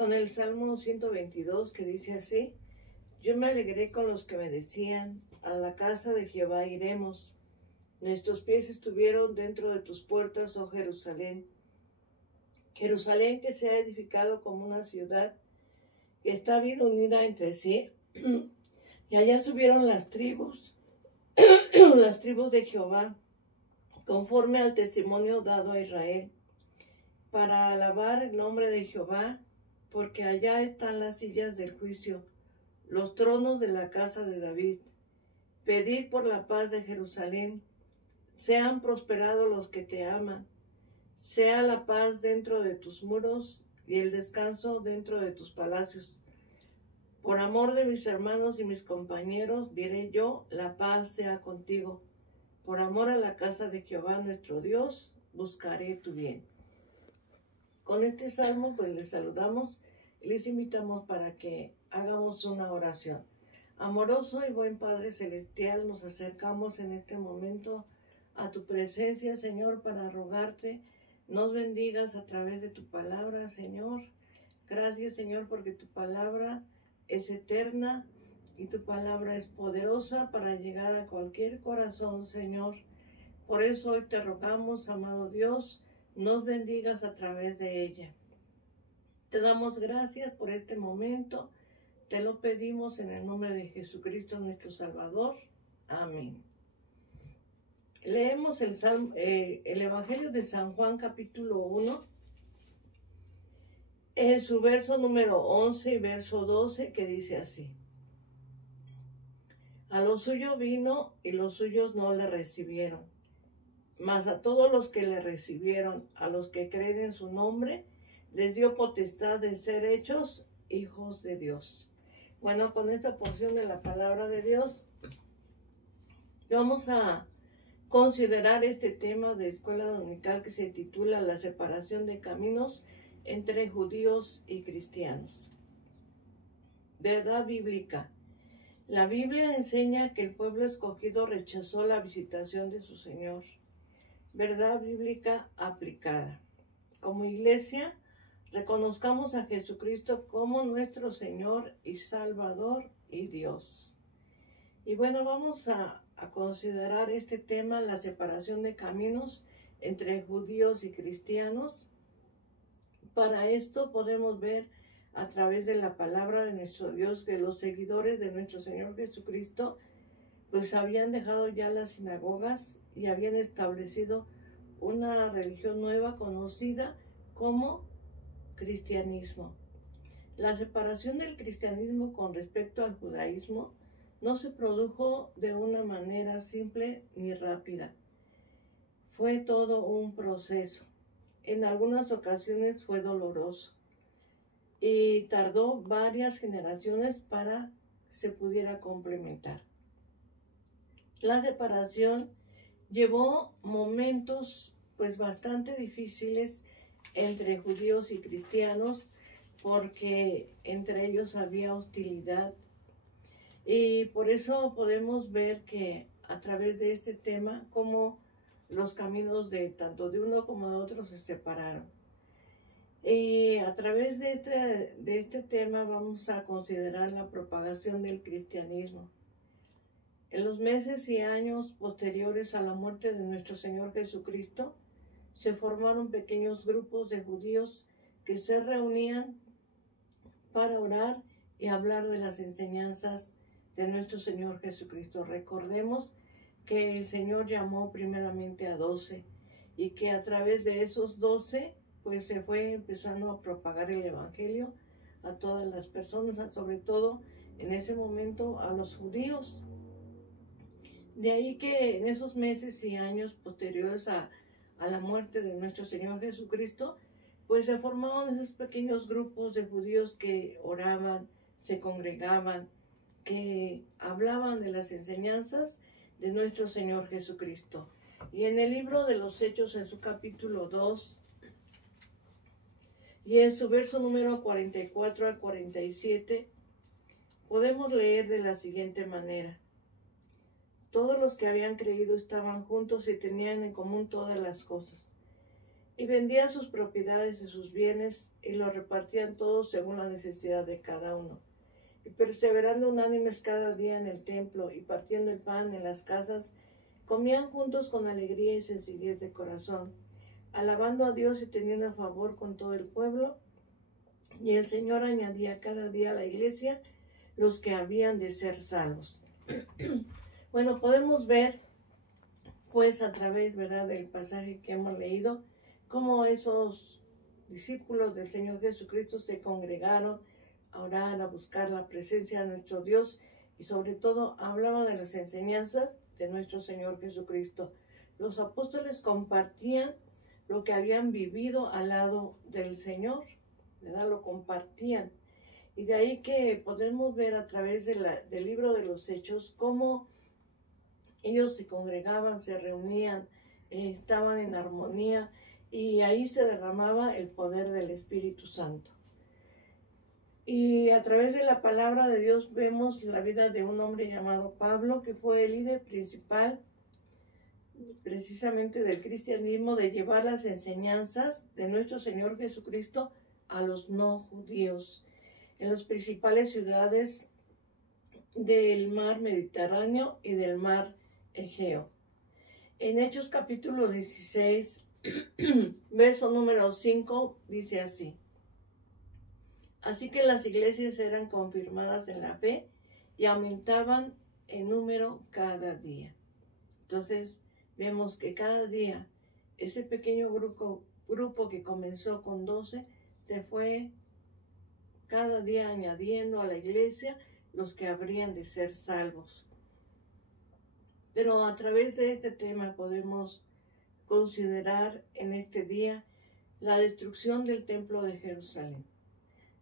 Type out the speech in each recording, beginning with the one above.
con el Salmo 122 que dice así: yo me alegré con los que me decían, a la casa de Jehová iremos. Nuestros pies estuvieron dentro de tus puertas, oh Jerusalén. Jerusalén que se ha edificado como una ciudad que está bien unida entre sí. Y allá subieron las tribus de Jehová, conforme al testimonio dado a Israel, para alabar el nombre de Jehová, porque allá están las sillas del juicio, los tronos de la casa de David. Pedid por la paz de Jerusalén, sean prosperados los que te aman, sea la paz dentro de tus muros y el descanso dentro de tus palacios. Por amor de mis hermanos y mis compañeros, diré yo, la paz sea contigo. Por amor a la casa de Jehová nuestro Dios, buscaré tu bien. Con este salmo, pues les saludamos y les invitamos para que hagamos una oración. Amoroso y buen Padre Celestial, nos acercamos en este momento a tu presencia, Señor, para rogarte, nos bendigas a través de tu palabra, Señor. Gracias, Señor, porque tu palabra es eterna y tu palabra es poderosa para llegar a cualquier corazón, Señor. Por eso hoy te rogamos, amado Dios, nos bendigas a través de ella. Te damos gracias por este momento. Te lo pedimos en el nombre de Jesucristo, nuestro Salvador. Amén. Leemos el Evangelio de San Juan, capítulo 1, en su verso número 11 y verso 12, que dice así: a lo suyo vino y los suyos no le recibieron, mas a todos los que le recibieron, a los que creen en su nombre, les dio potestad de ser hechos hijos de Dios. Bueno, con esta porción de la palabra de Dios, vamos a considerar este tema de escuela dominical que se titula La separación de caminos entre judíos y cristianos. Verdad bíblica. La Biblia enseña que el pueblo escogido rechazó la visitación de su Señor. Verdad bíblica aplicada. Como iglesia, reconozcamos a Jesucristo como nuestro Señor y Salvador y Dios. Y bueno, vamos a considerar este tema, la separación de caminos entre judíos y cristianos. Para esto podemos ver a través de la palabra de nuestro Dios que los seguidores de nuestro Señor Jesucristo pues habían dejado ya las sinagogas y habían establecido una religión nueva conocida como cristianismo. La separación del cristianismo con respecto al judaísmo no se produjo de una manera simple ni rápida. Fue todo un proceso. En algunas ocasiones fue doloroso y tardó varias generaciones para que se pudiera complementar. La separación llevó momentos pues bastante difíciles entre judíos y cristianos, porque entre ellos había hostilidad. Y por eso podemos ver que a través de este tema, cómo los caminos de tanto de uno como de otro se separaron. Y a través de este tema vamos a considerar la propagación del cristianismo. En los meses y años posteriores a la muerte de nuestro Señor Jesucristo, se formaron pequeños grupos de judíos que se reunían para orar y hablar de las enseñanzas de nuestro Señor Jesucristo. Recordemos que el Señor llamó primeramente a 12 y que a través de esos 12 pues se fue empezando a propagar el Evangelio a todas las personas, sobre todo en ese momento a los judíos. De ahí que en esos meses y años posteriores a la muerte de nuestro Señor Jesucristo, pues se formaron esos pequeños grupos de judíos que oraban, se congregaban, que hablaban de las enseñanzas de nuestro Señor Jesucristo. Y en el libro de los Hechos, en su capítulo 2, y en su verso número 44 al 47, podemos leer de la siguiente manera: todos los que habían creído estaban juntos y tenían en común todas las cosas. y vendían sus propiedades y sus bienes y los repartían todos según la necesidad de cada uno. Y perseverando unánimes cada día en el templo y partiendo el pan en las casas, comían juntos con alegría y sencillez de corazón, alabando a Dios y teniendo favor con todo el pueblo. Y el Señor añadía cada día a la iglesia los que habían de ser salvos. Bueno, podemos ver, pues a través, ¿verdad?, del pasaje que hemos leído, cómo esos discípulos del Señor Jesucristo se congregaron a orar, a buscar la presencia de nuestro Dios y sobre todo hablaban de las enseñanzas de nuestro Señor Jesucristo. Los apóstoles compartían lo que habían vivido al lado del Señor, ¿verdad? Lo compartían. Y de ahí que podemos ver a través del libro de los Hechos cómo ellos se congregaban, se reunían, estaban en armonía y ahí se derramaba el poder del Espíritu Santo. Y a través de la palabra de Dios vemos la vida de un hombre llamado Pablo, que fue el líder principal precisamente del cristianismo, de llevar las enseñanzas de nuestro Señor Jesucristo a los no judíos en las principales ciudades del mar Mediterráneo y del mar Egeo. En Hechos capítulo 16, verso número 5, dice así: así que las iglesias eran confirmadas en la fe y aumentaban en número cada día. Entonces vemos que cada día ese pequeño grupo que comenzó con 12 se fue cada día añadiendo a la iglesia los que habrían de ser salvos. Pero a través de este tema podemos considerar en este día la destrucción del templo de Jerusalén.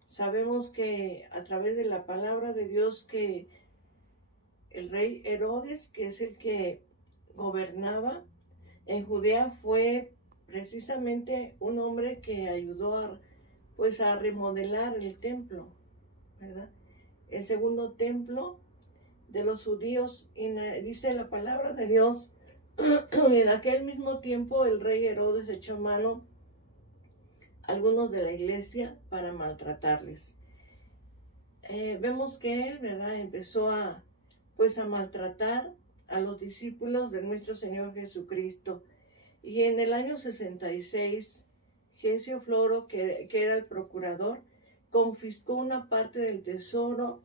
Sabemos que a través de la palabra de Dios que el rey Herodes, que es el que gobernaba en Judea, fue precisamente un hombre que ayudó a remodelar el templo, ¿verdad? El segundo templo de los judíos, y dice la palabra de Dios, en aquel mismo tiempo el rey Herodes echó mano a algunos de la iglesia para maltratarles. Vemos que él, ¿verdad?, empezó a maltratar a los discípulos de nuestro Señor Jesucristo. Y en el año 66, Gesio Floro, que era el procurador, confiscó una parte del tesoro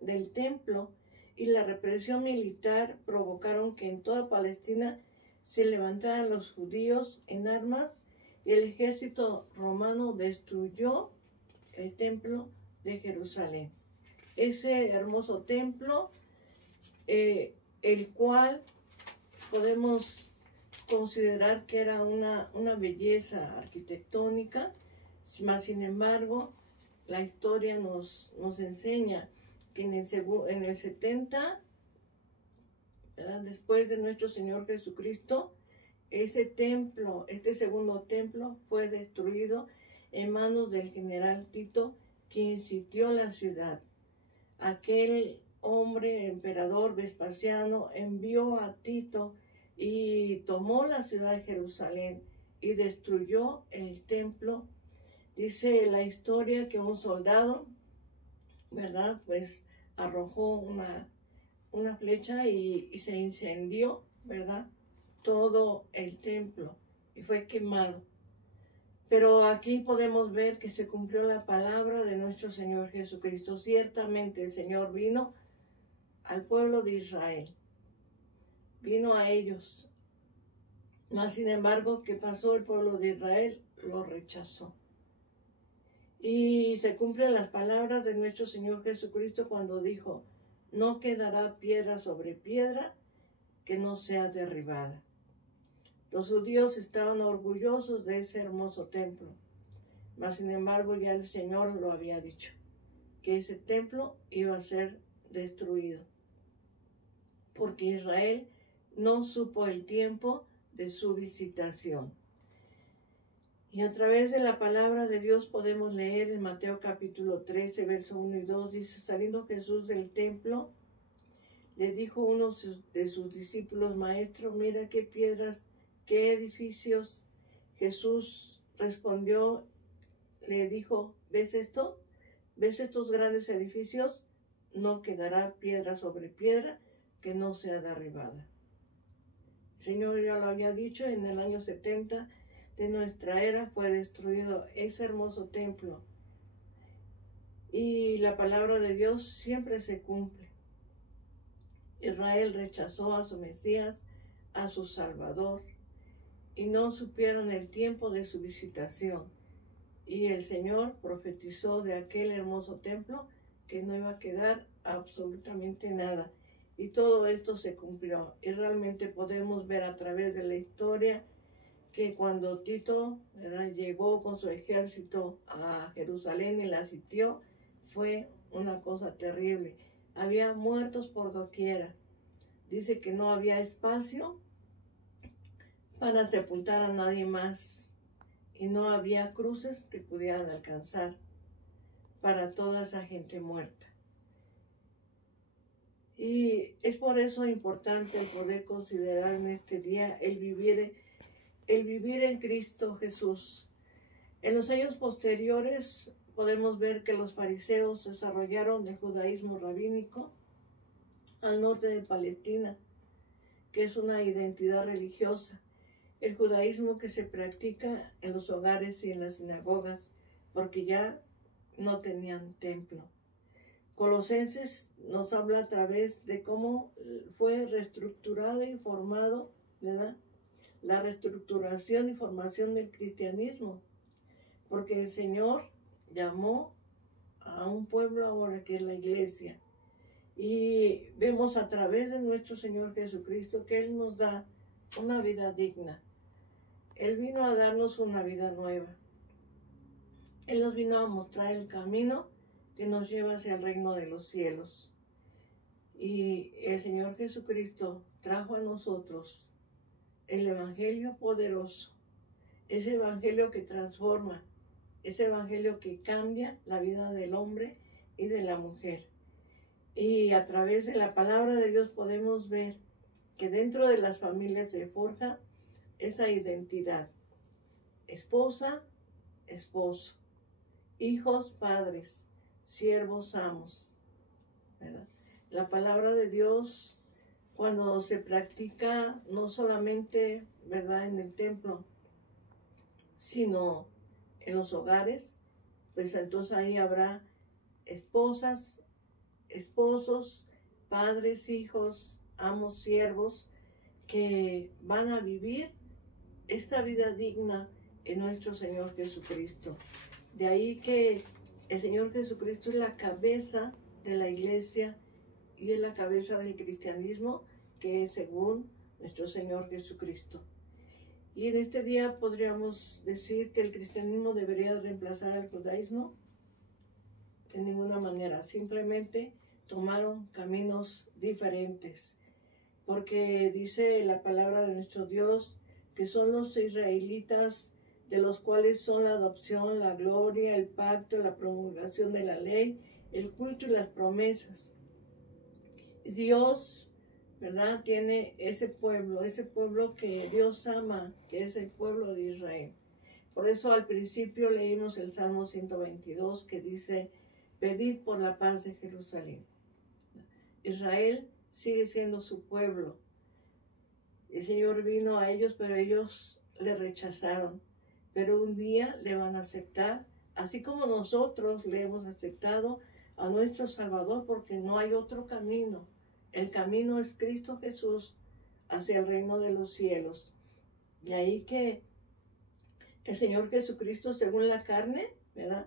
del templo, y la represión militar provocaron que en toda Palestina se levantaran los judíos en armas, y el ejército romano destruyó el templo de Jerusalén. Ese hermoso templo, el cual podemos considerar que era una belleza arquitectónica, mas sin embargo la historia nos enseña que en el 70, ¿verdad?, después de nuestro Señor Jesucristo, ese templo, este segundo templo, fue destruido en manos del general Tito, quien sitió la ciudad. Aquel hombre, emperador Vespasiano, envió a Tito y tomó la ciudad de Jerusalén y destruyó el templo. Dice la historia que un soldado, ¿verdad?, pues arrojó una flecha y se incendió, ¿verdad?, todo el templo y fue quemado. Pero aquí podemos ver que se cumplió la palabra de nuestro Señor Jesucristo. Ciertamente el Señor vino al pueblo de Israel, vino a ellos. Mas sin embargo, ¿qué pasó? El pueblo de Israel lo rechazó. Y se cumplen las palabras de nuestro Señor Jesucristo cuando dijo: no quedará piedra sobre piedra que no sea derribada. Los judíos estaban orgullosos de ese hermoso templo, mas sin embargo ya el Señor lo había dicho, que ese templo iba a ser destruido, porque Israel no supo el tiempo de su visitación. Y a través de la palabra de Dios podemos leer en Mateo capítulo 13, verso 1 y 2, dice: saliendo Jesús del templo, le dijo uno de sus discípulos: Maestro, mira qué piedras, qué edificios Jesús respondió, le dijo, ¿ves esto? ¿Ves estos grandes edificios? No quedará piedra sobre piedra que no sea derribada. El Señor ya lo había dicho, en el año 70 de nuestra era fue destruido ese hermoso templo. Y la palabra de Dios siempre se cumple. Israel rechazó a su Mesías, a su Salvador, y no supieron el tiempo de su visitación. Y el Señor profetizó de aquel hermoso templo que no iba a quedar absolutamente nada. Y todo esto se cumplió. Y realmente podemos ver a través de la historia que cuando Tito, ¿verdad?, llegó con su ejército a Jerusalén y la sitió, fue una cosa terrible. Había muertos por doquiera. Dice que no había espacio para sepultar a nadie más. Y no había cruces que pudieran alcanzar para toda esa gente muerta. Y es por eso importante el poder considerar en este día el vivir en Cristo Jesús. En los años posteriores podemos ver que los fariseos desarrollaron el judaísmo rabínico al norte de Palestina, que es una identidad religiosa. El judaísmo que se practica en los hogares y en las sinagogas, porque ya no tenían templo. Colosenses nos habla a través de cómo fue reestructurado y formado, ¿verdad?, la reestructuración y formación del cristianismo, porque el Señor llamó a un pueblo ahora que es la iglesia, y vemos a través de nuestro Señor Jesucristo que Él nos da una vida digna. Él vino a darnos una vida nueva. Él nos vino a mostrar el camino que nos lleva hacia el reino de los cielos. Y el Señor Jesucristo trajo a nosotros el evangelio poderoso, ese evangelio que transforma, ese evangelio que cambia la vida del hombre y de la mujer. Y a través de la palabra de Dios podemos ver que dentro de las familias se forja esa identidad. Esposa, esposo, hijos, padres, siervos, amos, ¿verdad? La palabra de Dios, cuando se practica no solamente, ¿verdad?, en el templo, sino en los hogares, pues entonces ahí habrá esposas, esposos, padres, hijos, amos, siervos, que van a vivir esta vida digna en nuestro Señor Jesucristo. De ahí que el Señor Jesucristo es la cabeza de la iglesia y es la cabeza del cristianismo, que es según nuestro Señor Jesucristo. Y en este día podríamos decir que el cristianismo debería reemplazar al judaísmo. En ninguna manera, simplemente tomaron caminos diferentes, porque dice la palabra de nuestro Dios que son los israelitas, de los cuales son la adopción, la gloria, el pacto, la promulgación de la ley, el culto y las promesas. Dios, ¿verdad?, tiene ese pueblo que Dios ama, que es el pueblo de Israel. Por eso al principio leímos el Salmo 122 que dice, pedid por la paz de Jerusalén. Israel sigue siendo su pueblo. El Señor vino a ellos, pero ellos le rechazaron. Pero un día le van a aceptar, así como nosotros le hemos aceptado a nuestro Salvador, porque no hay otro camino. El camino es Cristo Jesús hacia el reino de los cielos. Y ahí que el Señor Jesucristo, según la carne, ¿verdad?,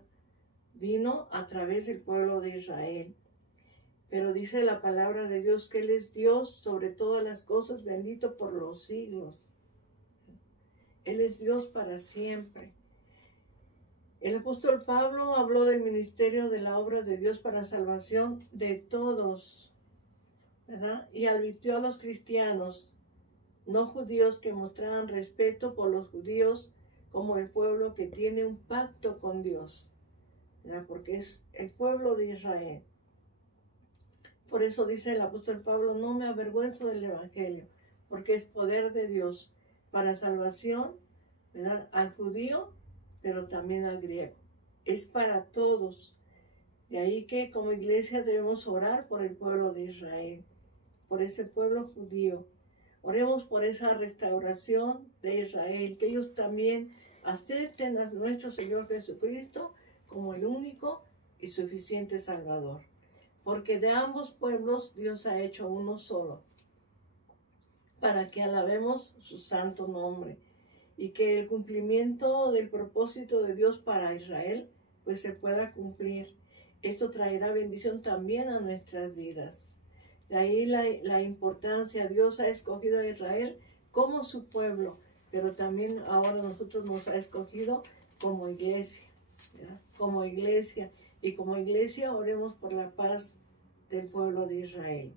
vino a través del pueblo de Israel. Pero dice la palabra de Dios que Él es Dios sobre todas las cosas, bendito por los siglos. Él es Dios para siempre. El apóstol Pablo habló del ministerio de la obra de Dios para salvación de todos, ¿verdad? Y advirtió a los cristianos, no judíos, que mostraran respeto por los judíos como el pueblo que tiene un pacto con Dios, ¿verdad?, porque es el pueblo de Israel. Por eso dice el apóstol Pablo, no me avergüenzo del evangelio, porque es poder de Dios para salvación, ¿verdad? Al judío, pero también al griego. Es para todos. De ahí que como iglesia debemos orar por el pueblo de Israel, por ese pueblo judío. Oremos por esa restauración de Israel, que ellos también acepten a nuestro Señor Jesucristo como el único y suficiente Salvador. Porque de ambos pueblos Dios ha hecho uno solo, para que alabemos su santo nombre y que el cumplimiento del propósito de Dios para Israel pues se pueda cumplir. Esto traerá bendición también a nuestras vidas. De ahí la importancia. Dios ha escogido a Israel como su pueblo, pero también ahora nosotros nos ha escogido como iglesia, ¿verdad? Como iglesia. Y como iglesia oremos por la paz del pueblo de Israel.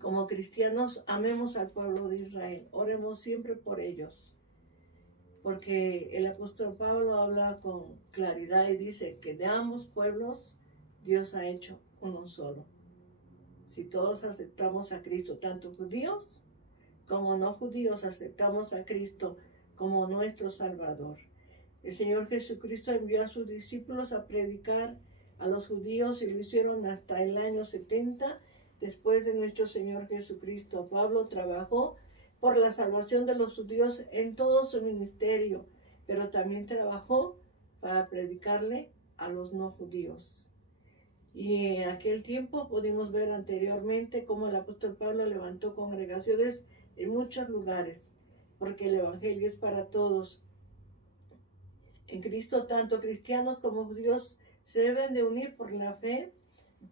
Como cristianos amemos al pueblo de Israel, oremos siempre por ellos. Porque el apóstol Pablo habla con claridad y dice que de ambos pueblos Dios ha hecho uno solo. Si todos aceptamos a Cristo, tanto judíos como no judíos, aceptamos a Cristo como nuestro Salvador. El Señor Jesucristo envió a sus discípulos a predicar a los judíos y lo hicieron hasta el año 70 después de nuestro Señor Jesucristo. Pablo trabajó por la salvación de los judíos en todo su ministerio, pero también trabajó para predicarle a los no judíos. Y en aquel tiempo pudimos ver anteriormente cómo el apóstol Pablo levantó congregaciones en muchos lugares, porque el evangelio es para todos. En Cristo, tanto cristianos como judíos se deben de unir por la fe,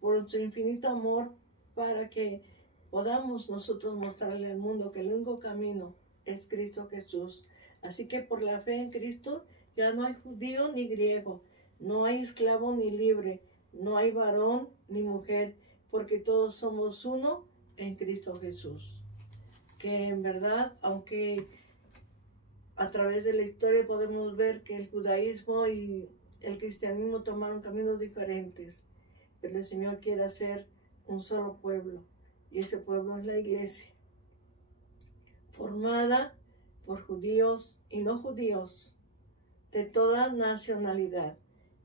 por su infinito amor, para que podamos nosotros mostrarle al mundo que el único camino es Cristo Jesús. Así que por la fe en Cristo ya no hay judío ni griego, no hay esclavo ni libre, no hay varón ni mujer, porque todos somos uno en Cristo Jesús. Que en verdad, aunque a través de la historia podemos ver que el judaísmo y el cristianismo tomaron caminos diferentes, pero el Señor quiere hacer un solo pueblo, y ese pueblo es la iglesia, formada por judíos y no judíos, de toda nacionalidad,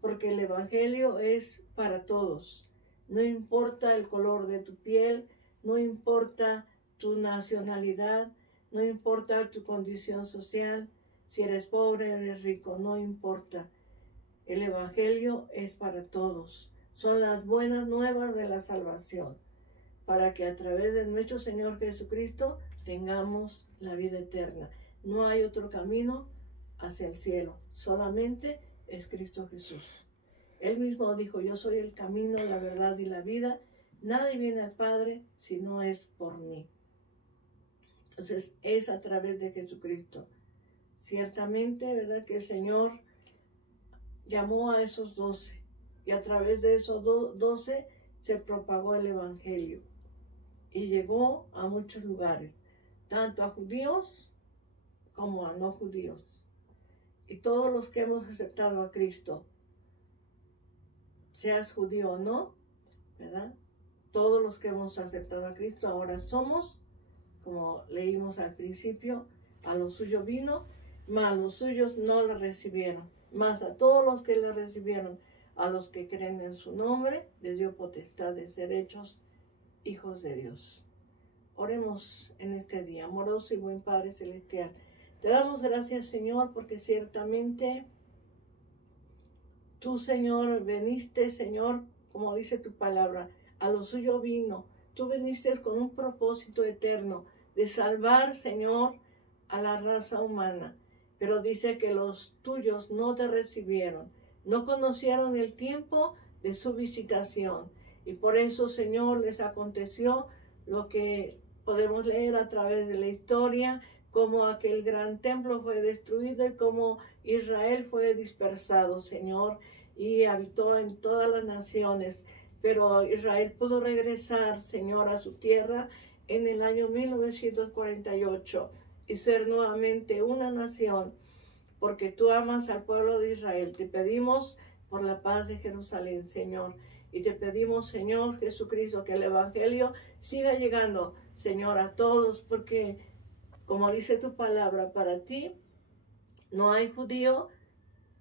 porque el evangelio es para todos. No importa el color de tu piel, no importa tu nacionalidad, no importa tu condición social, si eres pobre o eres rico, no importa. El evangelio es para todos. Son las buenas nuevas de la salvación, para que a través de nuestro Señor Jesucristo tengamos la vida eterna. No hay otro camino hacia el cielo, solamente es Cristo Jesús. Él mismo dijo: yo soy el camino, la verdad y la vida. Nadie viene al Padre si no es por mí. Entonces es a través de Jesucristo. Ciertamente, ¿verdad?, que el Señor llamó a esos 12 y a través de esos 12 se propagó el evangelio y llegó a muchos lugares, tanto a judíos como a no judíos. Y todos los que hemos aceptado a Cristo, seas judío o no, ¿verdad? Todos los que hemos aceptado a Cristo ahora somos, como leímos al principio, a los suyos vino, mas los suyos no le recibieron. Mas a todos los que le recibieron, a los que creen en su nombre, les dio potestad de ser hechos hijos de Dios. Oremos en este día. Amoroso y buen Padre Celestial, te damos gracias, Señor, porque ciertamente tú, Señor, veniste, Señor, como dice tu palabra, a lo suyo vino. Tú viniste con un propósito eterno de salvar, Señor, a la raza humana. Pero dice que los tuyos no te recibieron, no conocieron el tiempo de su visitación. Y por eso, Señor, les aconteció lo que podemos leer a través de la historia, cómo aquel gran templo fue destruido y cómo Israel fue dispersado, Señor, y habitó en todas las naciones. Pero Israel pudo regresar, Señor, a su tierra en el año 1948 y ser nuevamente una nación, porque tú amas al pueblo de Israel. Te pedimos por la paz de Jerusalén, Señor, y te pedimos, Señor Jesucristo, que el evangelio siga llegando, Señor, a todos, porque como dice tu palabra, para ti No hay judío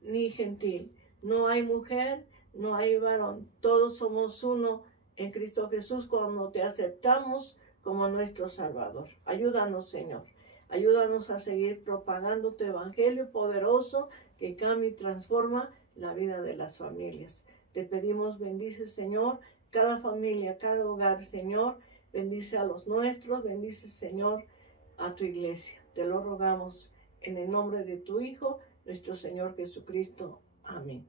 ni gentil, no hay mujer, no hay varón. Todos somos uno en Cristo Jesús cuando te aceptamos como nuestro Salvador. Ayúdanos, Señor. Ayúdanos a seguir propagando tu evangelio poderoso que cambia y transforma la vida de las familias. Te pedimos, bendice, Señor, cada familia, cada hogar, Señor. Bendice a los nuestros, bendice, Señor, a tu iglesia. Te lo rogamos en el nombre de tu Hijo, nuestro Señor Jesucristo. Amén.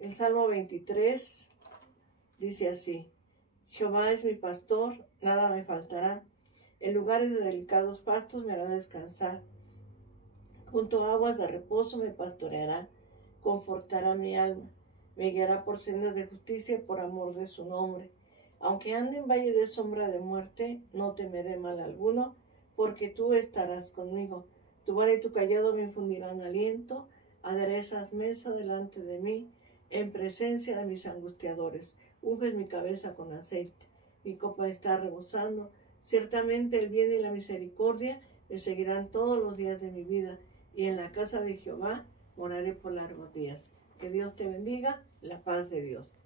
El Salmo 23 dice así: Jehová es mi pastor, nada me faltará. En lugares de delicados pastos me hará descansar. Junto a aguas de reposo me pastoreará. Confortará mi alma. Me guiará por sendas de justicia por amor de su nombre. Aunque ande en valle de sombra de muerte, no temeré mal alguno, porque tú estarás conmigo. Tu vara y tu cayado me infundirán aliento. Aderezas mesa delante de mí, en presencia de mis angustiadores. Unges mi cabeza con aceite. Mi copa está rebosando. Ciertamente el bien y la misericordia me seguirán todos los días de mi vida, y en la casa de Jehová moraré por largos días. Que Dios te bendiga, la paz de Dios.